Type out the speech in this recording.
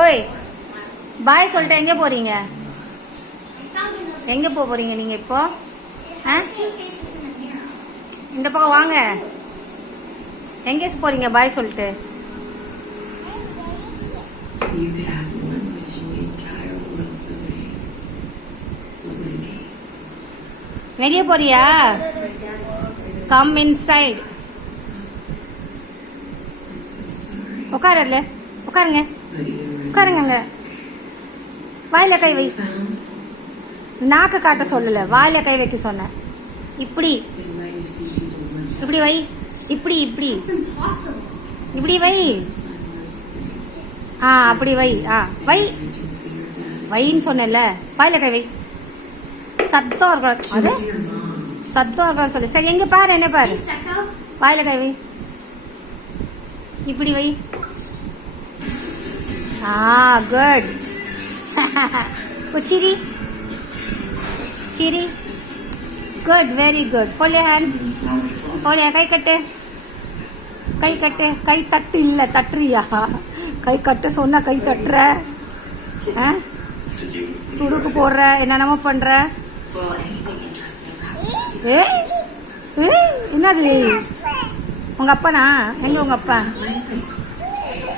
ஓய் பாய் சொல்லிட்டு எங்கே போறீங்க? எங்கே போறீங்க நீங்கள் இப்போ? இந்த பக்கம் வாங்க. எங்கே போறீங்க பாய் சொல்லிட்டு? வெளியே போறியா? Come inside. உட்காரல, உட்காருங்க, உட்காருங்க. வாயில கை வை. நாக்கு காட்ட சொல்லல, வாயில கை வைக்க சொன்னேன். இப்படி இப்படி வை, இப்படி இப்படி இப்படி வை. அப்படி வை. வை வைன்னு சொன்னேன்ல, வாயில கை வை. சத்தம் இருக்கலாம், அது சத்தம் இருக்கலாம் சொல்லு. சரி எங்க பாரு, என்ன பாரு, வாயில கை வை. இப்படி வை. குட். சிரி சிரி. Good, very good. Fold your hand. Fold. கை கட்டு, கை கட்டு. கை தட்டு இல்ல, தட்டுறியா? கை கட்டு சொன்னா கை தட்டுற, சுடுக்கு போடுற, என்னென்னமோ பண்ற. என்னது உங்க அப்பனா? எங்க உங்க அப்பா?